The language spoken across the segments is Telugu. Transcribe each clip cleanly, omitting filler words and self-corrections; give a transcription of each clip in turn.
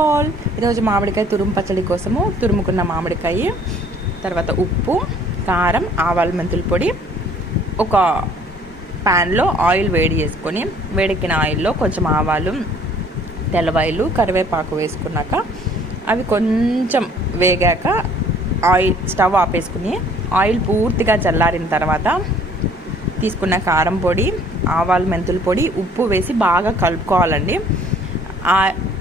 ఆల్ ఈరోజు మామిడికాయ తురుము పచ్చడి కోసము తురుముకున్న మామిడికాయ, తర్వాత ఉప్పు, కారం, ఆవాలు, మెంతుల పొడి, ఒక ప్యాన్లో ఆయిల్ వేడి చేసుకొని వేడెక్కిన ఆయిల్లో కొంచెం ఆవాలు, తెల్లవాయిలు, కరివేపాకు వేసుకున్నాక అవి కొంచెం వేగాక స్టవ్ ఆపేసుకుని ఆయిల్ పూర్తిగా చల్లారిన తర్వాత తీసుకున్న కారం పొడి, ఆవాలు, మెంతుల పొడి, ఉప్పు వేసి బాగా కలుపుకోవాలండి.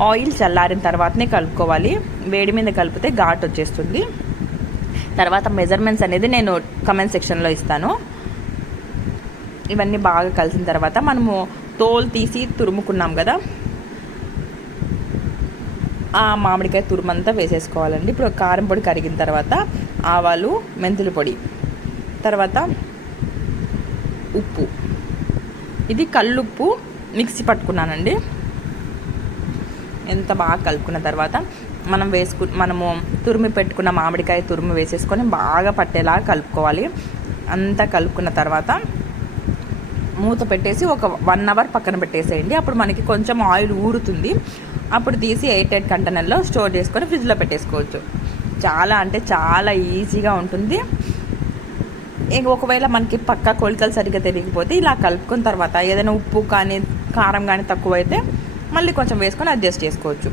ఆయిల్ చల్లారిన తర్వాతనే కలుపుకోవాలి. వేడి మీద కలిపితే ఘాటు వచ్చేస్తుంది. తర్వాత మెజర్మెంట్స్ అనేది నేను కమెంట్ సెక్షన్లో ఇస్తాను. ఇవన్నీ బాగా కలిసిన తర్వాత మనము తోలు తీసి తురుముకున్నాం కదా, ఆ మామిడికాయ తురుమంతా వేసేసుకోవాలండి. ఇప్పుడు కారం పొడి కరిగిన తర్వాత ఆవాలు, మెంతుల పొడి, తర్వాత ఉప్పు, ఇది కల్లుప్పు మిక్సీ పట్టుకున్నానండి. ఎంత బాగా కలుపుకున్న తర్వాత మనము తురిమి పెట్టుకున్న మామిడికాయ తురుము వేసేసుకొని బాగా పట్టేలా కలుపుకోవాలి. అంతా కలుపుకున్న తర్వాత మూత పెట్టేసి ఒక 1 అవర్ పక్కన పెట్టేసేయండి. అప్పుడు మనకి కొంచెం ఆయిల్ ఊరుతుంది. అప్పుడు తీసి ఎయిర్ టైట్ కంటైనర్లో స్టోర్ చేసుకొని ఫ్రిడ్జ్లో పెట్టేసుకోవచ్చు. చాలా అంటే చాలా ఈజీగా ఉంటుంది. ఒకవేళ మనకి పక్కా కొలతలు సరిగ్గా తెలియకపోతే ఇలా కలుపుకున్న తర్వాత ఏదైనా ఉప్పు కానీ కారం కానీ తక్కువైతే మళ్ళీ కొంచెం వేసుకొని అడ్జస్ట్ చేసుకోవచ్చు.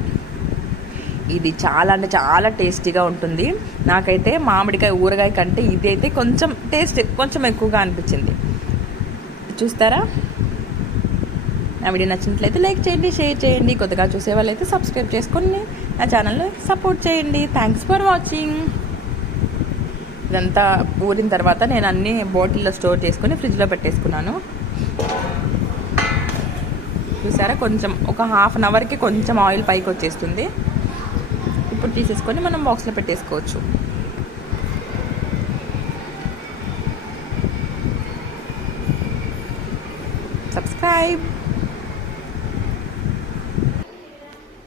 ఇది చాలా అంటే చాలా టేస్టీగా ఉంటుంది. నాకైతే మామిడికాయ ఊరగాయ కంటే ఇది అయితే కొంచెం టేస్ట్ కొంచెం ఎక్కువగా అనిపించింది. చూస్తారా? నా వీడియో నచ్చినట్లయితే లైక్ చేయండి, షేర్ చేయండి. కొత్తగా చూసే వాళ్ళైతే సబ్స్క్రైబ్ చేసుకొని నా ఛానల్ని సపోర్ట్ చేయండి. Thanks for watching. ఇదంతా ఊరిన తర్వాత నేను అన్ని బాటిల్లో స్టోర్ చేసుకొని ఫ్రిడ్జ్లో పెట్టేసుకున్నాను. చూసారా? కొంచెం ఒక ½ అన్ అవర్కి కొంచెం ఆయిల్ పైకి వచ్చేస్తుంది. ఇప్పుడు తీసేసుకొని మనం బాక్స్లో పెట్టేసుకోవచ్చు. సబ్స్క్రైబ్.